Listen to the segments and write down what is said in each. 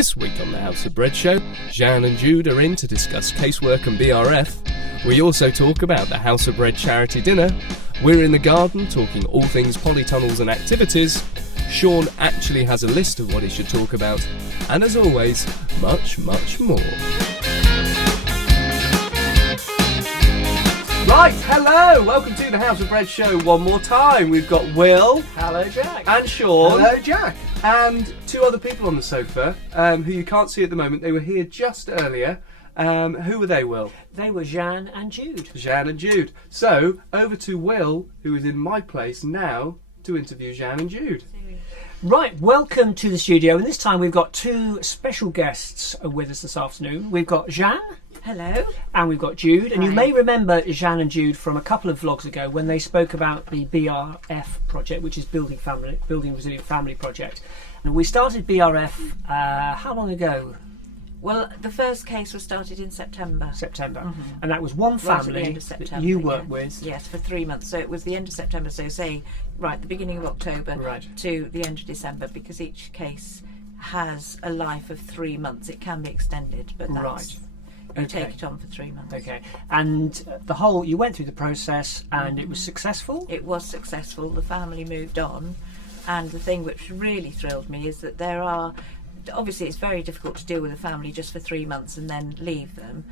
This week on the House of Bread show, Jeanne and Jude are in to discuss casework and BRF. We also talk about the House of Bread charity dinner. We're in the garden talking all things polytunnels and activities. Shaun actually has a list of what he should talk about. And as always, much, much more. Right, hello! Welcome to the House of Bread show one more time. We've got Will. Hello, Jack. And Shaun. Hello, Jack. And two other people on the sofa who you can't see at the moment. They were here just earlier. Who were they, Will? They were Jeanne and Jude. Jeanne and Jude. So, over to Will, who is in my place now, to interview Jeanne and Jude. Right, welcome to the studio. And this time we've got two special guests with us this afternoon. We've got Jeanne. Hello. And we've got Jude. And Hi. you may remember Jeanne and Jude from a couple of vlogs ago when they spoke about the BRF project, which is Building Resilient Family Project. And we started BRF how long ago? Well, the first case was started in September. And that was one Right at the family end of September, that you worked yeah. with. Yes, for 3 months. So it was the end of September, so say, the beginning of October to the end of December, because each case has a life of 3 months. It can be extended, but that's... You take it on for 3 months. Okay. And you went through the process and it was successful? It was successful. The family moved on. And the thing which really thrilled me is that there are... Obviously, it's very difficult to deal with a family just for 3 months and then leave them.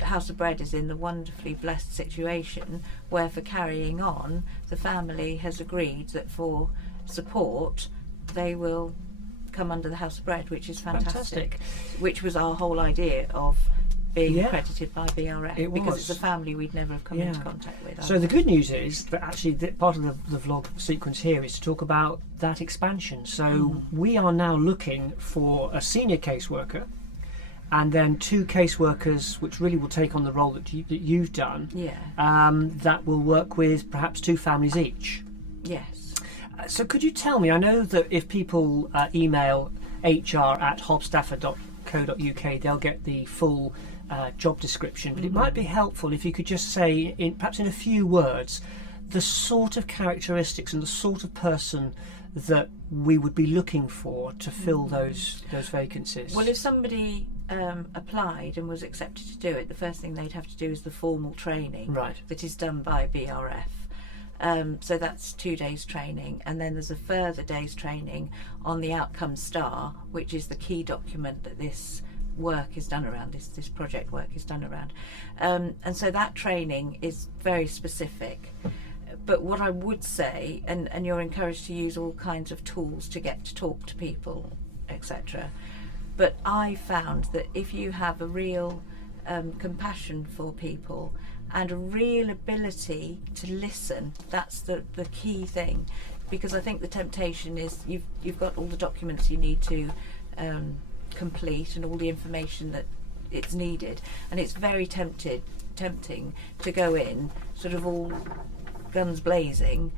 House of Bread is in the wonderfully blessed situation where, for carrying on, the family has agreed that for support they will come under the House of Bread, which is fantastic. Which was our whole idea of being accredited by BRF, because it's a family we'd never have come into contact with. So the good news is that actually part of the vlog sequence here is to talk about that expansion. So we are now looking for a senior caseworker and then two caseworkers which really will take on the role that you've done, that will work with perhaps two families each. Yes. So could you tell me, I know that if people email hr@hobstafford.co.uk, they'll get the full job description, but it might be helpful if you could just say, perhaps in a few words, the sort of characteristics and the sort of person that we would be looking for to fill those vacancies. Well, if somebody applied and was accepted to do it, the first thing they'd have to do is the formal training that is done by BRF. So that's 2 days training, and then there's a further day's training on the Outcome Star, which is the key document that this work is done around, this project work is done around. And so that training is very specific. But what I would say, and you're encouraged to use all kinds of tools to get to talk to people, etc. But I found that if you have a real compassion for people and a real ability to listen, that's the key thing. Because I think the temptation is you've got all the documents you need to complete and all the information that it's needed, and it's very tempting to go in sort of all guns blazing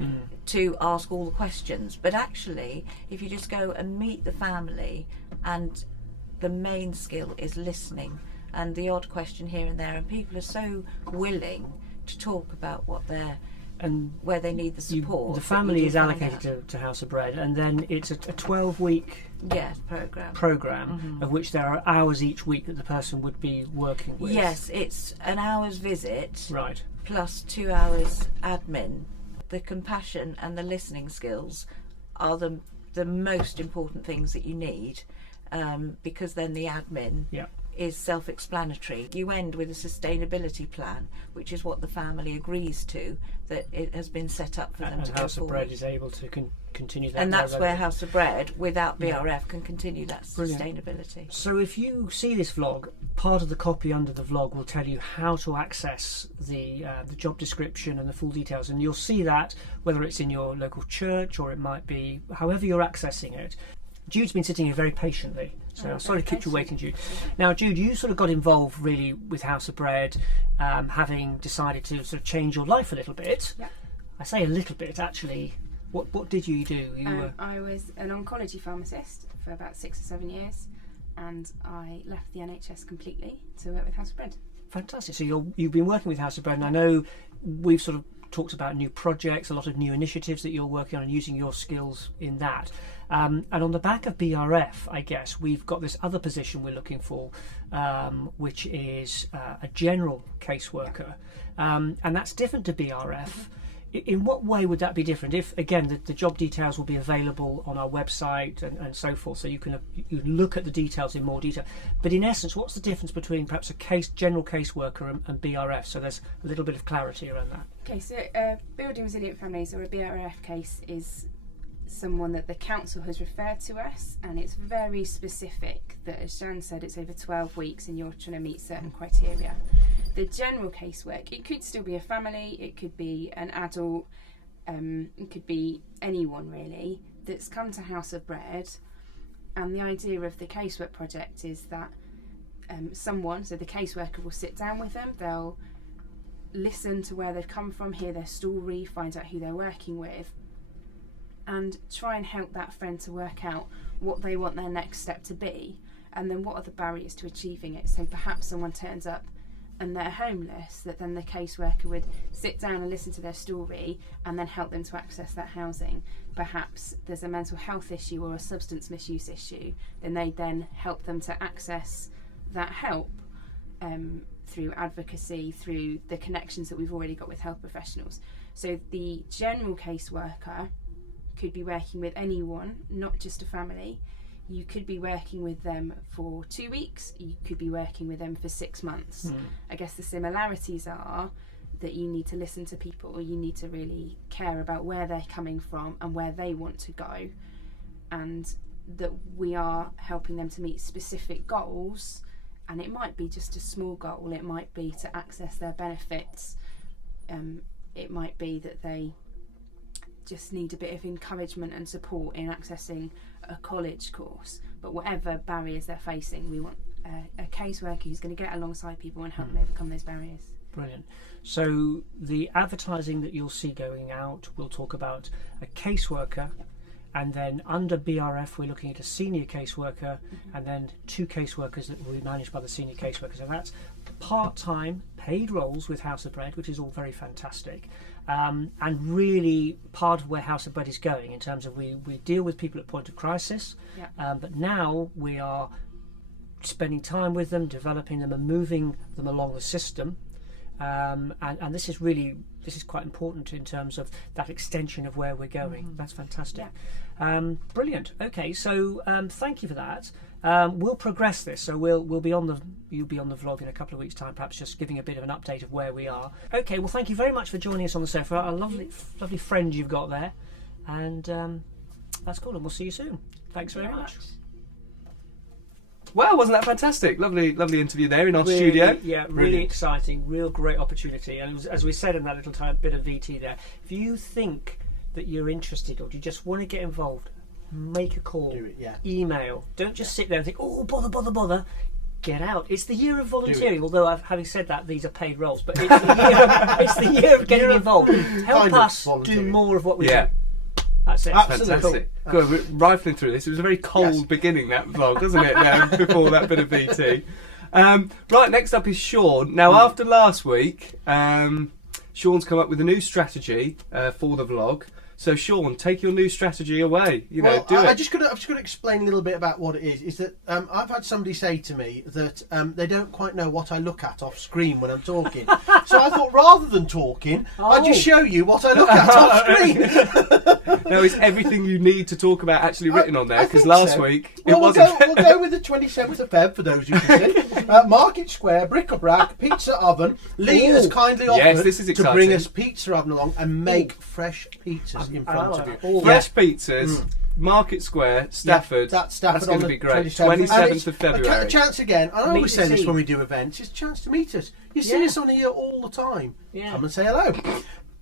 to ask all the questions. But actually, if you just go and meet the family, and the main skill is listening, and the odd question here and there, and people are so willing to talk about what they're and where they need the support. The family is allocated to House of Bread, and then it's a 12-week program of which there are hours each week that the person would be working with. Yes, it's an hour's visit plus 2 hours admin. The compassion and the listening skills are the most important things that you need, because then the admin is self-explanatory. You end with a sustainability plan, which is what the family agrees to, that it has been set up for them to go forward. And House of Bread is able to continue that. And that's where House of Bread, without BRF, can continue that sustainability. So if you see this vlog, part of the copy under the vlog will tell you how to access the job description and the full details, and you'll see that whether it's in your local church or it might be however you're accessing it. Jude's been sitting here very patiently, so I'm sorry to keep you waiting, Jude. Now, Jude, you sort of got involved really with House of Bread, having decided to sort of change your life a little bit. Yeah. I say a little bit, actually. What did you do? I was an oncology pharmacist for about 6 or 7 years, and I left the NHS completely to work with House of Bread. Fantastic. So you've been working with House of Bread, and I know we've sort of talks about new projects, a lot of new initiatives that you're working on and using your skills in that. And on the back of BRF, I guess, we've got this other position we're looking for, which is a general caseworker. And that's different to BRF. In what way would that be different? If, again, the job details will be available on our website and so forth, so you can look at the details in more detail. But in essence, what's the difference between perhaps a general caseworker and BRF? So there's a little bit of clarity around that. Okay, so Building Resilient Families, or a BRF case, is someone that the council has referred to us, and it's very specific that, as Jeanne said, it's over 12 weeks and you're trying to meet certain criteria. The general casework, it could still be a family, it could be an adult, it could be anyone really that's come to House of Bread, and the idea of the casework project is that someone, so the caseworker, will sit down with them, they'll listen to where they've come from, hear their story, find out who they're working with, and try and help that friend to work out what they want their next step to be, and then what are the barriers to achieving it. So perhaps someone turns up and they're homeless, that then the caseworker would sit down and listen to their story and then help them to access that housing. Perhaps there's a mental health issue or a substance misuse issue, then they then help them to access that help through advocacy, through the connections that we've already got with health professionals. So the general caseworker could be working with anyone, not just a family. You could be working with them for 2 weeks, you could be working with them for 6 months. I guess the similarities are that you need to listen to people, you need to really care about where they're coming from and where they want to go, and that we are helping them to meet specific goals. And it might be just a small goal, it might be to access their benefits, it might be that they just need a bit of encouragement and support in accessing a college course. But whatever barriers they're facing, we want a caseworker who's going to get alongside people and help them overcome those barriers. Brilliant. So the advertising that you'll see going out will talk about a caseworker, and then under BRF we're looking at a senior caseworker, and then 2 caseworkers that will be managed by the senior caseworker. So that's part-time paid roles with House of Bread, which is all very fantastic. And really part of where House of Bread is going in terms of we deal with people at point of crisis, but now we are spending time with them, developing them and moving them along the system, and this is quite important in terms of that extension of where we're going. That's fantastic. Brilliant. Okay, so thank you for that. We'll progress this, so you'll be on the vlog in a couple of weeks' time, perhaps just giving a bit of an update of where we are. Okay, well, thank you very much for joining us on the sofa. A lovely friend you've got there, and that's cool. And we'll see you soon. Thanks very much. Well, wasn't that fantastic? Lovely interview there in our studio. Yeah, really exciting, real great opportunity. And it was, as we said in that little bit of VT there, if you think that you're interested or you just want to get involved, make a call, do it, email. Don't just sit there and think, oh, bother. Get out. It's the year of volunteering, although having said that, these are paid roles, but it's the year of getting involved. Help us do more of what we do. That's it. Fantastic. Cool. We're rifling through this. It was a very cold beginning, that vlog, wasn't it? Before that bit of VT. Right, next up is Shaun. Now, after last week, Shaun's come up with a new strategy for the vlog. So, Shaun, take your new strategy away. Do it. I've just got to explain a little bit about what it is. Is that I've had somebody say to me that they don't quite know what I look at off screen when I'm talking. So I thought, rather than talking, I'll just show you what I look at off screen. No, it's everything you need to talk about actually written on there, because last week it wasn't. We'll go with the 27th of Feb for those who can see. Market Square, bric-a-brac, pizza oven. Lee has kindly offered to bring us pizza oven along and make fresh pizzas in front of you. Fresh pizzas. Market Square, Stafford. That's going to be great. 27th of February. A chance again, and I always say this when we do events, it's a chance to meet us. You see us on here all the time. Come and say hello.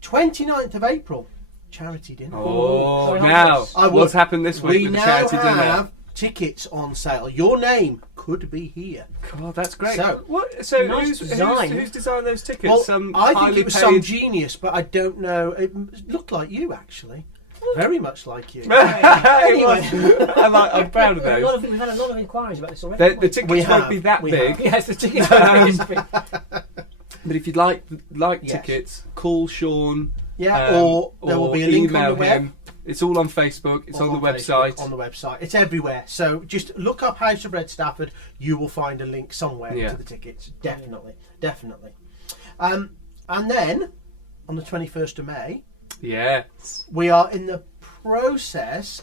29th of April, charity dinner. Now, what's happened this week with the charity dinner? We now have tickets on sale. Your name could be here. God, that's great. So nice who's designed those tickets? Well, I think it was some genius, but I don't know. It looked like you, actually. Very much like you. Anyway. I'm proud of those. We've had a lot of inquiries about this already. The tickets won't be that big. Yes, the tickets won't be this big. But if you'd like tickets, call Shaun Yeah, or there will be a link on the web. Him. It's all on Facebook. It's on the website. On the website. It's everywhere. So just look up House of Bread Stafford. You will find a link somewhere to the tickets. Definitely. And then on the 21st of May, we are in the process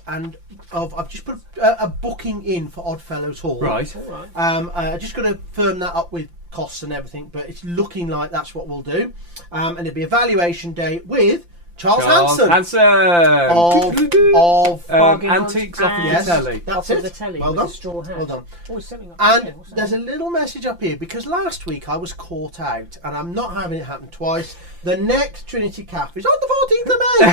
of I've just put a booking in for Oddfellows Hall. Right. I'm just going to firm that up with costs and everything, but it's looking like that's what we'll do. And it'll be a valuation day with Charles Hanson of Antiques Off the Telly. That's the it. telly. Well with done. the straw hat. Well done. Oh, it's something up And there. What's that? there's a little message up here because last week I was caught out, and I'm not having it happen twice. The next Trinity Cafe is on the 14th of May.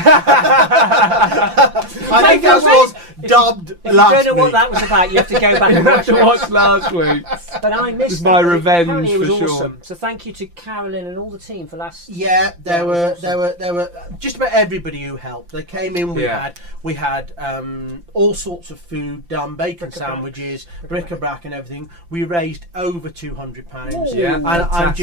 I think that was dubbed If last you don't know week. what that was about, you have to go back and I watch have to it. watch last week. But I missed It's my that. revenge Apparently it was for awesome. Sean. So thank you to Carolyn and all the team for last. Yeah, there were just about everybody who helped. They came in. We had all sorts of food done, bacon sandwiches, bric-a-brac, and everything. We raised over £200. Yeah, and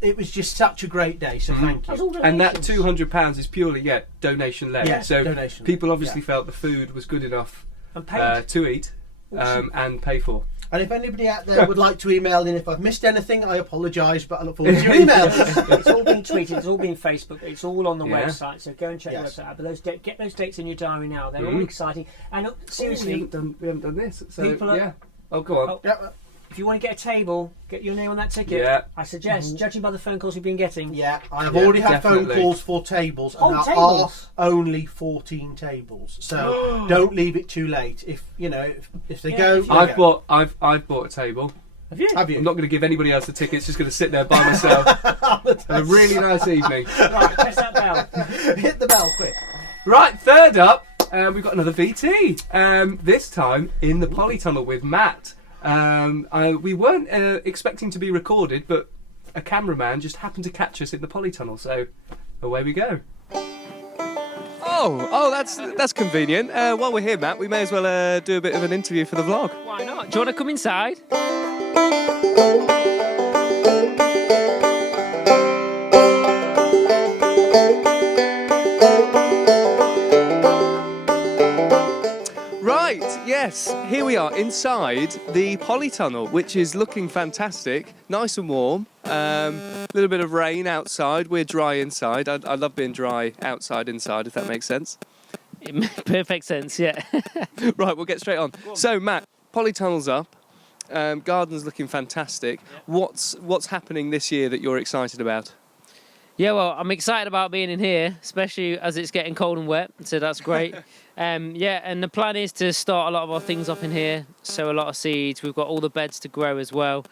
it was just such a great day. So thank you. And that £200 is purely donation led. Yeah, so donation people led, obviously felt the food was good enough And paid. to eat and pay for. And if anybody out there would like to email in, if I've missed anything, I apologise, but I look forward to your emails. It's all been tweeted, it's all been Facebook, it's all on the website, so go and check the website out. But get those dates in your diary now, they're all exciting. And seriously, we haven't done this. So, people are, go on. if you want to get a table, get your name on that ticket. Yeah. I suggest, judging by the phone calls we've been getting. Yeah, I have already had phone calls for tables, and there are only 14 tables. So don't leave it too late. If they go, I've bought a table. Have you? I'm not going to give anybody else the tickets. Just going to sit there by myself. Have a really nice evening. Right, press that bell. Hit the bell quick. Right, third up, we've got another VT. This time in the polytunnel with Matt. We weren't expecting to be recorded, but a cameraman just happened to catch us in the polytunnel, so away we go. Oh, that's convenient. While we're here, Matt, we may as well do a bit of an interview for the vlog. Why not? Do you want to come inside? Right, yes, here we are inside the polytunnel, which is looking fantastic, nice and warm. A little bit of rain outside. We're dry inside. I love being dry outside, inside, if that makes sense. It makes perfect sense, yeah. Right, we'll get straight on. So, Matt, polytunnel's up. Garden's looking fantastic. What's happening this year that you're excited about? Yeah, well, I'm excited about being in here, especially as it's getting cold and wet, so that's great. And the plan is to start a lot of our things off in here, sow a lot of seeds. We've got all the beds to grow as well.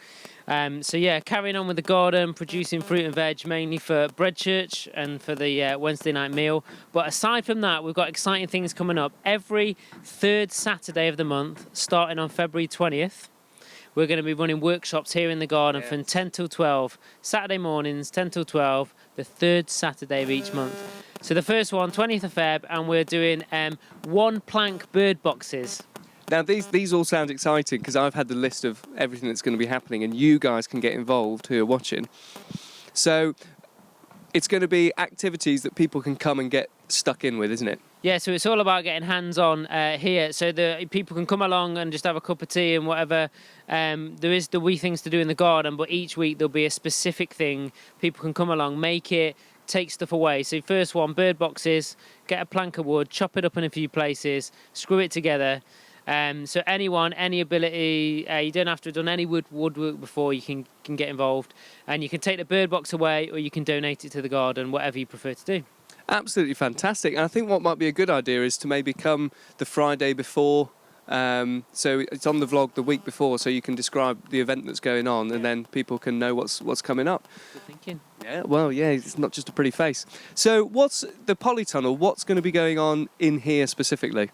Carrying on with the garden, producing fruit and veg, mainly for Bread Church and for the Wednesday night meal. But aside from that, we've got exciting things coming up. Every third Saturday of the month, starting on February 20th, we're going to be running workshops here in the garden from 10 till 12. Saturday mornings, 10 till 12, the third Saturday of each month. So the first one, 20th of Feb, and we're doing one plank bird boxes. Now, these all sound exciting because I've had the list of everything that's going to be happening, and you guys can get involved who are watching. So it's going to be activities that people can come and get stuck in with, isn't it? Yeah, so it's all about getting hands-on here, so the people can come along and just have a cup of tea and whatever. There is the wee things to do in the garden, but each week there'll be a specific thing. People can come along, make it, take stuff away. So first one, bird boxes, get a plank of wood, chop it up in a few places, screw it together. So anyone, any ability, you don't have to have done any woodwork before, you can get involved. And you can take the bird box away or you can donate it to the garden, whatever you prefer to do. Absolutely fantastic. And I think what might be a good idea is to maybe come the Friday before. So it's on the vlog the week before, so you can describe the event that's going on, and then people can know what's coming up. Good thinking. Yeah, well, yeah, it's not just a pretty face. So what's the polytunnel? What's going to be going on in here specifically?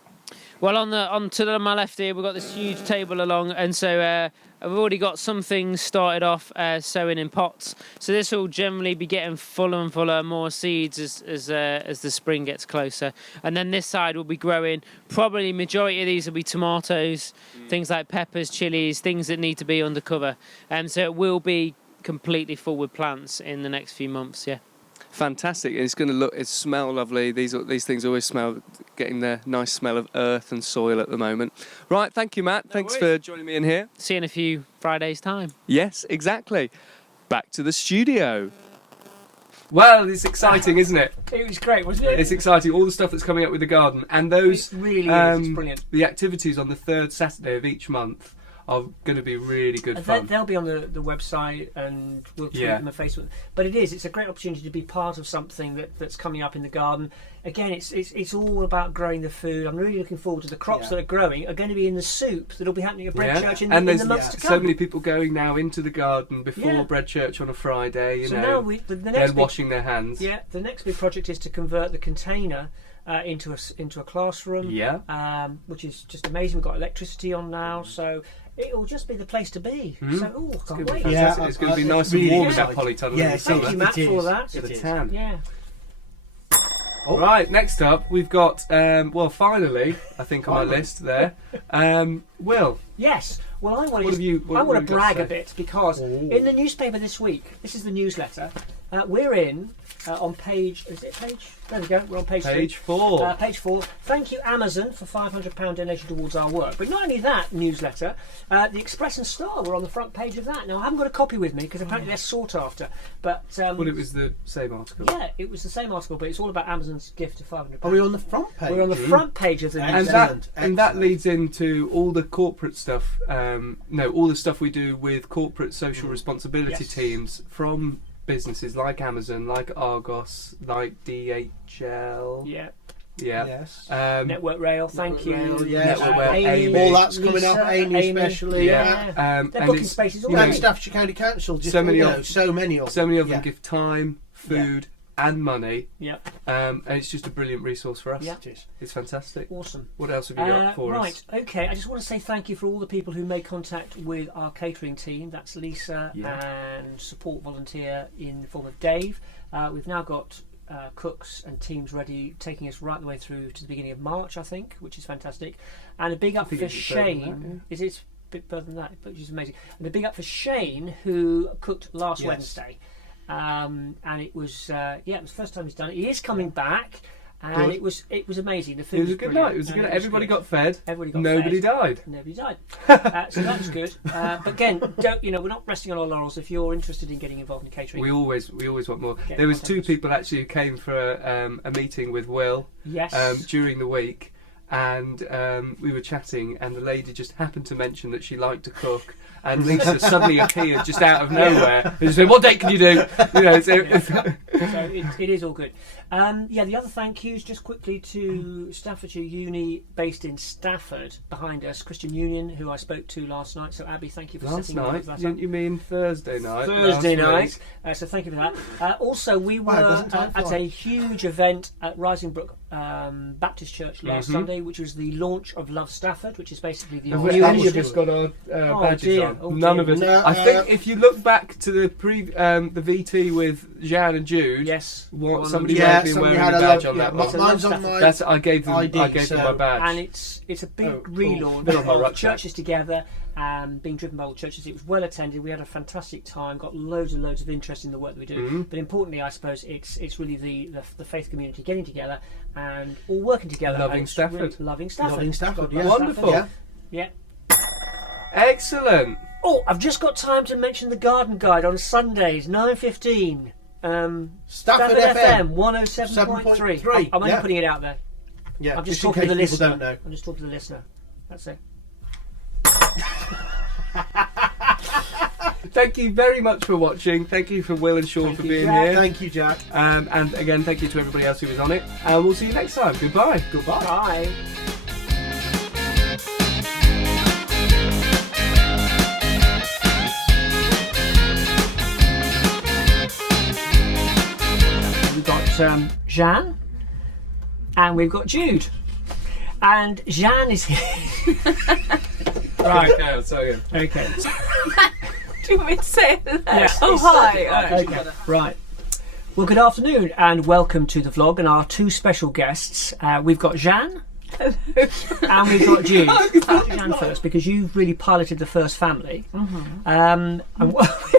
Well, on to my left here, we've got this huge table along, and so I've already got some things started off sowing in pots. So this will generally be getting fuller and fuller, more seeds as the spring gets closer. And then this side will be growing. Probably majority of these will be tomatoes, things like peppers, chilies, things that need to be undercover. And so it will be completely full with plants in the next few months. Yeah. fantastic. It's going to look, it smell lovely. These things always smell, getting the nice smell of earth and soil at the moment. Right, thank you, Matt. Thanks for joining me in here. See you in a few Fridays' time. Yes, exactly. Back to the studio. Well, it's exciting, isn't it? It was great, wasn't it? It's exciting. All the stuff that's coming up with the garden, and those It really is. It's brilliant. the activities on the third Saturday of each month are going to be really good fun. They'll be on the website, and we'll tweet them on Facebook. But it's a great opportunity to be part of something that's coming up in the garden. Again, it's all about growing the food. I'm really looking forward to the crops that are growing are going to be in the soup that'll be happening at Bread Church in the months to come. So many people going now into the garden before Bread Church on a Friday. You know, now the next washing their hands. Yeah, the next big project is to convert the container into a classroom. Yeah, which is just amazing. We've got electricity on now, so it'll just be the place to be. So, can't wait. It's going to be nice and warm in that polytunnel. Yeah, thank you, Matt, for that. For the tan. Yeah. Oh. Right, next up we've got, finally, I think on my list there, Will. Yes. Well, I want to to brag a bit because in the newspaper this week, this is the newsletter, we're in on page, is it page? There we go, we're on page 3. Page 4. Page 4. Thank you, Amazon, for £500 donation towards our work. But not only that newsletter, the Express and Star were on the front page of that. Now, I haven't got a copy with me because apparently they're sought after. But well, it was the same article. Yeah, it was the same article, but it's all about Amazon's gift of £500. Are we on the front page? We're on the front page of the newsletter. And that leads into all the corporate stuff, all the stuff we do with corporate social responsibility teams from businesses like Amazon, like Argos, like DHL. Yeah. Yes. Network Rail, thank you. Network Rail, Amy, all that's coming up. Amy especially. They're booking spaces all and day. Staffordshire County Council. Just so many of them give time, food, and money. Yep. And it's just a brilliant resource for us. Yep. It's fantastic. Awesome. What else have you got for us? Right, okay. I just want to say thank you for all the people who made contact with our catering team. That's Lisa and support volunteer in the form of Dave. We've now got cooks and teams ready, taking us right the way through to the beginning of March, I think, which is fantastic. And a big up for Shane. It's a bit further than that, which is amazing. And a big up for Shane, who cooked last Wednesday. And it was it was the first time he's done it. He is coming back, and it was amazing. The food was a good night. It was a good night. Everybody got fed. Nobody died. Nobody died. So that was good. But again, we're not resting on our laurels. If you're interested in getting involved in catering, we always want more. There was 2 people actually who came for a meeting with Will. Yes. During the week, and we were chatting, and the lady just happened to mention that she liked to cook. And Lisa suddenly appeared just out of nowhere and she said, "What date can you do?" So it is all good. The other thank yous, just quickly, to Staffordshire Uni, based in Stafford, behind us, Christian Union, who I spoke to last night. So Abby, thank you for setting all of that up. You mean Thursday night? Thursday night. So thank you for that. Also, we were at a huge event at Risingbrook Baptist Church last Sunday, which was the launch of Love Stafford, which is basically the new initiative. Just got our badges on. None of us. No, I think if you look back to the the VT with Jeanne and Jude, somebody may have been wearing a badge on that one. Mine's on my I gave them my badge. And it's a big relaunch of churches together, being driven by all churches. It was well attended. We had a fantastic time. Got loads and loads of interest in the work that we do. But importantly, I suppose it's really the faith community getting together and all working together. Loving Stafford. Loving Stafford. Wonderful. Yeah. Excellent. Oh, I've just got time to mention the garden guide on Sundays, 9:15. Stafford FM 107.3. I'm only putting it out there. Yeah, I'm just talking to the listener. Don't know. I'm just talking to the listener. That's it. Thank you very much for watching. Thank you for Will and Shaun for being here. Thank you, Jack. And again, thank you to everybody else who was on it. And we'll see you next time. Goodbye. Bye. We've got Jeanne and we've got Jude. And Jeanne is here. Right, okay. Okay. Do you want me to say that? Yes. Oh, hi. Okay. Right. Well, good afternoon and welcome to the vlog and our 2 special guests. We've got Jeanne and we've got Jude. Jeanne first, because you've really piloted the first family. And what